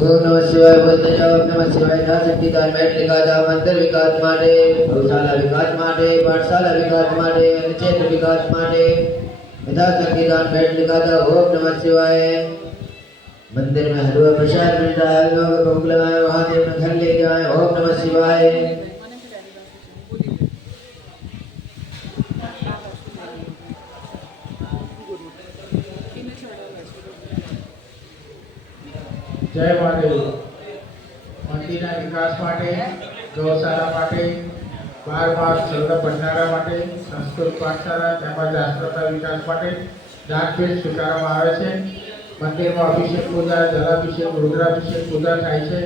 ओम नमः शिवाय बोलते जाओ। ओम नमः शिवाय ना शक्ति दान में लिखा जाओ। मंदिर विकास माटे, गौशाला विकास माटे, पाठशाला विकास माटे, क्षेत्र विकास माटे यथा शक्ति दान में लिखा जाओ। ओम नमः शिवाय। मंदिर में हलवा प्रसाद मिल रहा है, लोग भोग लगाए, महादेव में घर ले जाए। ओम नमः शिवाय। जय महादेव। मंदिर विकास माटे, गौशाला माटे, 12 मास चलता भंडारा माटे, संस्कृत पाठशाला તેમજ આશ્રમના વિકાસ માટે દાનભેટ સ્વીકારવામાં આવે છે। મંદિરમાં અભિષેક પૂજા, જલાભિષેક, રુદ્રાભિષેક પૂજા થાય છે।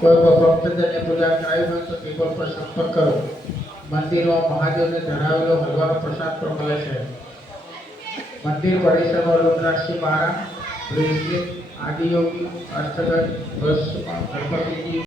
કોઈ ભક્તજનને પૂજા કરાવી હોય તો ટેબલ પર સંપર્ક કરો। મંદિરમાં મહાદેવને ધરાવેલો હલવાનો પ્રસાદ પણ મળે છે। મંદિર પરિસરમાં રુદ્રાક્ષી માળા, બ્રેસલેટ, आदियोगी, अष्टगज, गणपति जी